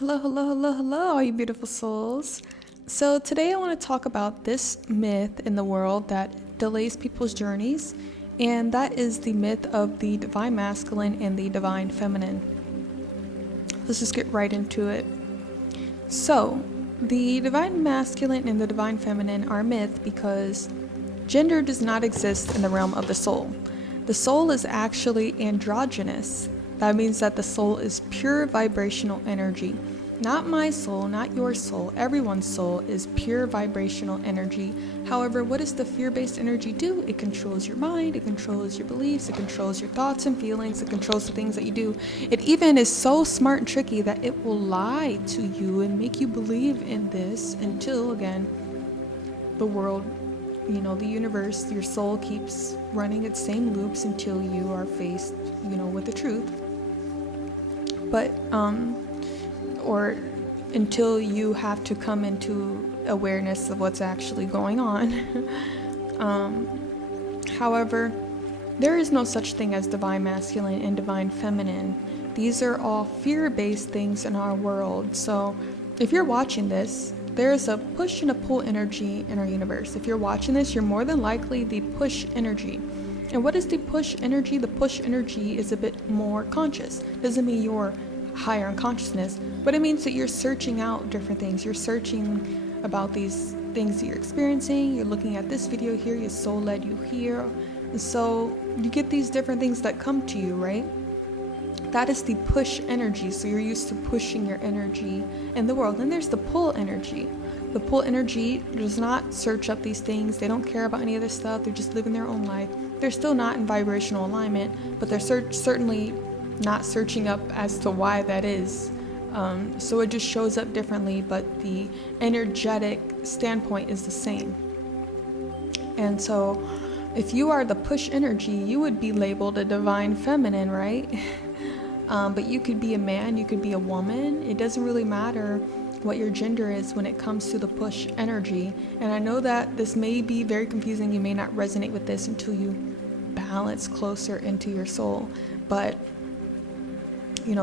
Hello, hello, hello, hello, all you beautiful souls. So, today I want to talk about this myth in the world that delays people's journeys, and that is the myth of the divine masculine and the divine feminine. Let's just get right into it. So, the divine masculine and the divine feminine are a myth because gender does not exist in the realm of the soul. The soul is actually androgynous. That means that the soul is pure vibrational energy. Not my soul, not your soul. Everyone's soul is pure vibrational energy. However, what does the fear-based energy do? It controls your mind, it controls your beliefs, it controls your thoughts and feelings, it controls the things that you do. It even is so smart and tricky that it will lie to you and make you believe in this until, again, the world, the universe, your soul keeps running its same loops until you are faced, with the truth. But, or until you have to come into awareness of what's actually going on. However, there is no such thing as divine masculine and divine feminine. These are all fear-based things in our world. So if you're watching this, there's a push and a pull energy in our universe. If you're watching this, you're more than likely the push energy. And what is the push energy? The push energy is a bit more conscious. Doesn't mean you're higher in consciousness, but it means that you're searching out different things. You're searching about these things that you're experiencing. You're looking at this video here, your soul led you here. And so you get these different things that come to you, right? That is the push energy. So you're used to pushing your energy in the world. And there's the pull energy. The pull energy does not search up these things. They don't care about any of this stuff. They're just living their own life. They're still not in vibrational alignment, but they're certainly not searching up as to why that is. So it just shows up differently, but the energetic standpoint is the same. And so if you are the push energy, you would be labeled a divine feminine, right? But you could be a man, you could be a woman. It doesn't really matter what your gender is when it comes to the push energy. And I know that this may be very confusing. You may not resonate with this until you balance closer into your soul. But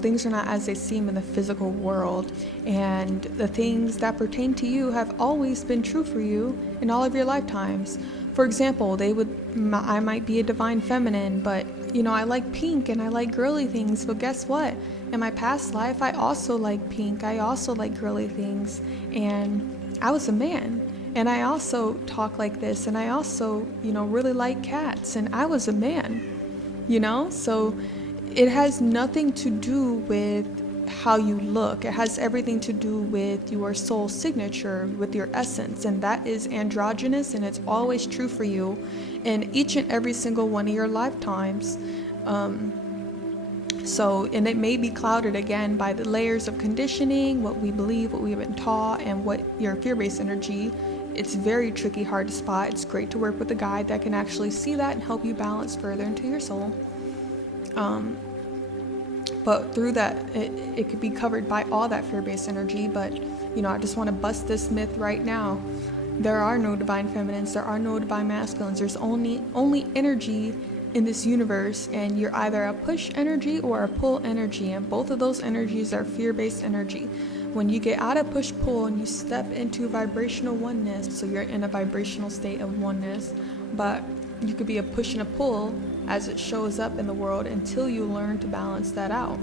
things are not as they seem in the physical world, and the things that pertain to you have always been true for you in all of your lifetimes. For example, I might be a divine feminine, but I like pink and I like girly things. But guess what? In my past life, I also like pink. I also like girly things, and I was a man. And I also talk like this, and I also, really like cats, and I was a man, So it has nothing to do with how you look. It has everything to do with your soul signature, with your essence, and that is androgynous, and it's always true for you in each and every single one of your lifetimes. And it may be clouded again by the layers of conditioning, what we believe, what we've been taught, and what your fear-based energy. It's very tricky, hard to spot. It's great to work with a guide that can actually see that and help you balance further into your soul. But through that, it could be covered by all that fear-based energy. But, I just want to bust this myth right now. There are no divine feminines. There are no divine masculines. There's only energy in this universe, and you're either a push energy or a pull energy, and both of those energies are fear-based energy. When you get out of push-pull and you step into vibrational oneness, so you're in a vibrational state of oneness, but you could be a push and a pull as it shows up in the world until you learn to balance that out.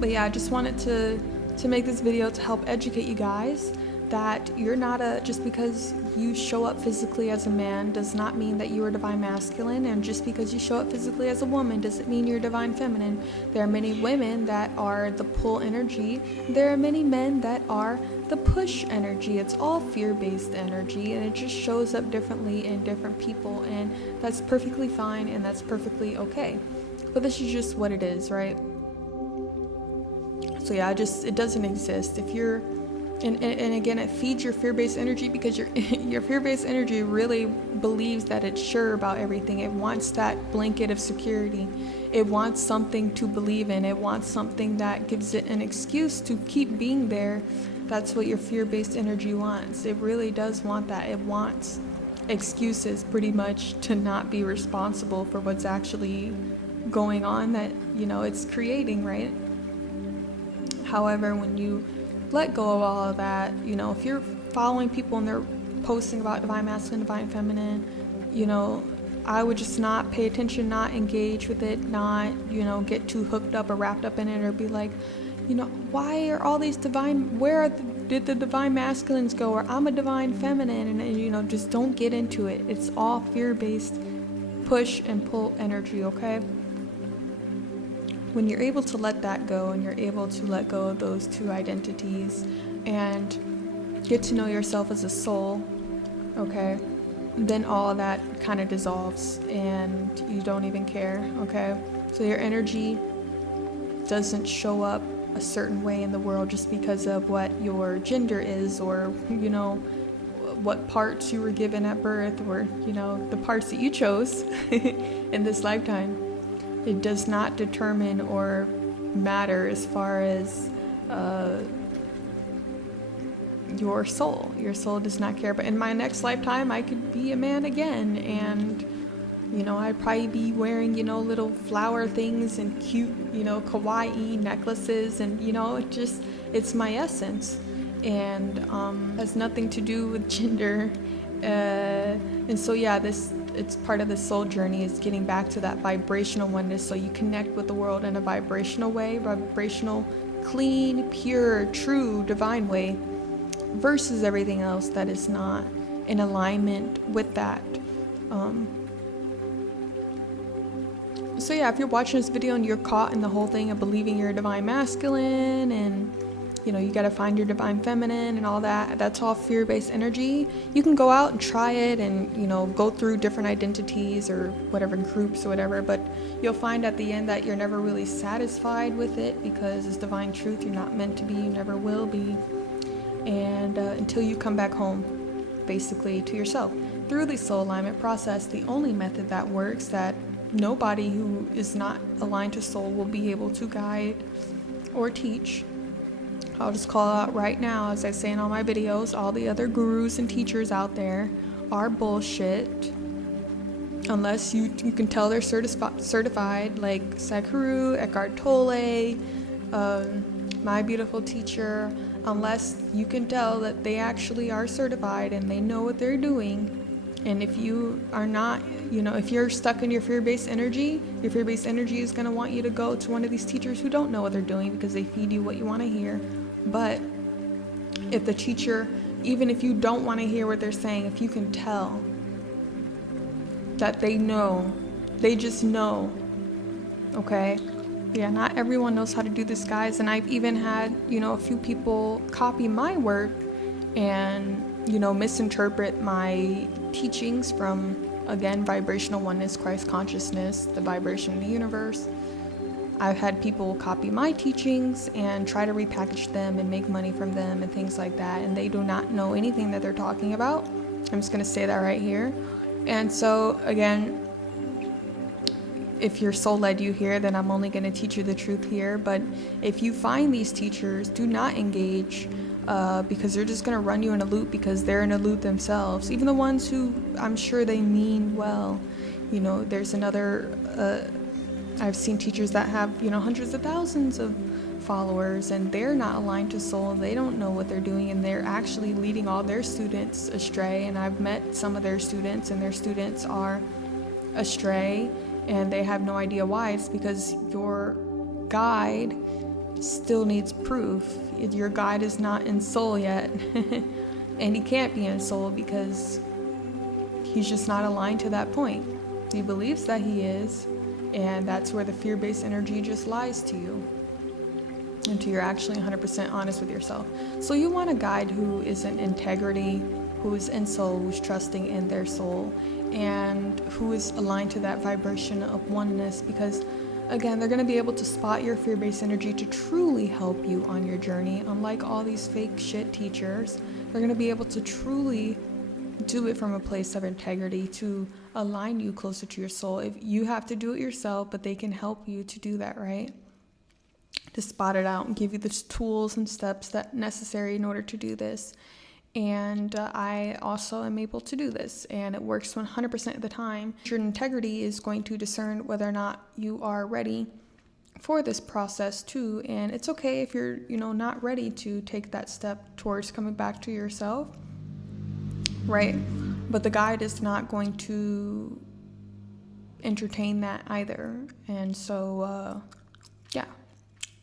But yeah, I just wanted to make this video to help educate you guys that you're not just because you show up physically as a man does not mean that you are divine masculine, and just because you show up physically as a woman doesn't mean you're divine feminine. There are many women that are the pull energy. There are many men that are the push energy. It's all fear-based energy, and it just shows up differently in different people, and that's perfectly fine, and that's perfectly okay. But this is just what it is, right? So yeah, it doesn't exist. If you're and again, it feeds your fear-based energy, because your fear-based energy really believes that it's sure about everything. It wants that blanket of security. It wants something to believe in. It wants something that gives it an excuse to keep being there. That's what your fear-based energy wants. It really does want that. It wants excuses pretty much to not be responsible for what's actually going on that it's creating, right? However, when you let go of all of that, you know, if you're following people and they're posting about divine masculine, divine feminine, you know, I would just not pay attention, not engage with it, not, you know, get too hooked up or wrapped up in it, or be like, you know, why are all these divine, did the divine masculines go, or I'm a divine feminine, and you know, just don't get into it. It's all fear-based push and pull energy, okay? When you're able to let that go, and you're able to let go of those two identities and get to know yourself as a soul, okay, then all of that kind of dissolves and you don't even care, okay? So your energy doesn't show up a certain way in the world just because of what your gender is, or, you know, what parts you were given at birth, or, you know, the parts that you chose in this lifetime. It does not determine or matter as far as your soul. Your soul does not care. But in my next lifetime, I could be a man again, and, you know, I'd probably be wearing, you know, little flower things and cute, you know, kawaii necklaces, and, you know, it's my essence, and has nothing to do with gender. And so, yeah, it's part of the soul journey, is getting back to that vibrational oneness, so you connect with the world in a vibrational way, vibrational, clean, pure, true, divine way, versus everything else that is not in alignment with that. So yeah, if you're watching this video and you're caught in the whole thing of believing you're a divine masculine, and, you know, you got to find your divine feminine and all that, that's all fear-based energy. You can go out and try it and, you know, go through different identities or whatever, groups or whatever, but you'll find at the end that you're never really satisfied with it, because it's divine truth. You're not meant to be, you never will be, and until you come back home, basically, to yourself through the soul alignment process. The only method that works, that nobody who is not aligned to soul will be able to guide or teach. I'll just call out right now, as I say in all my videos, all the other gurus and teachers out there are bullshit. Unless you can tell they're certified, like Sadhguru, Eckhart Tolle, my beautiful teacher. Unless you can tell that they actually are certified and they know what they're doing. And if you are not, you know, if you're stuck in your fear-based energy is going to want you to go to one of these teachers who don't know what they're doing, because they feed you what you want to hear. But if the teacher, even if you don't want to hear what they're saying, if you can tell that they know, they just know, okay? Yeah, not everyone knows how to do this, guys. And I've even had, you know, a few people copy my work and, you know, misinterpret my teachings from, again, vibrational oneness, Christ consciousness, the vibration of the universe. I've had people copy my teachings and try to repackage them and make money from them and things like that, and they do not know anything that they're talking about. I'm just going to say that right here. And so, again, if your soul led you here, then I'm only going to teach you the truth here. But if you find these teachers, do not engage, because they're just going to run you in a loop, because they're in a loop themselves. Even the ones who I'm sure they mean well. You know, there's another, I've seen teachers that have, you know, hundreds of thousands of followers, and they're not aligned to soul. They don't know what they're doing, and they're actually leading all their students astray. And I've met some of their students, and their students are astray, and they have no idea why. It's because your guide still needs proof. Your guide is not in soul yet. And he can't be in soul because he's just not aligned to that point. He believes that he is, and that's where the fear-based energy just lies to you until you're actually 100% honest with yourself. So you want a guide who is in integrity, who is in soul, who's trusting in their soul, and who is aligned to that vibration of oneness, because again, they're going to be able to spot your fear-based energy to truly help you on your journey. Unlike all these fake shit teachers, they're going to be able to truly do it from a place of integrity to align you closer to your soul. If you have to do it yourself, but they can help you to do that, right? To spot it out and give you the tools and steps that necessary in order to do this. And I also am able to do this, and it works 100% of the time. Your integrity is going to discern whether or not you are ready for this process too. And it's okay if you're, not ready to take that step towards coming back to yourself, right? But the guide is not going to entertain that either. And so, yeah.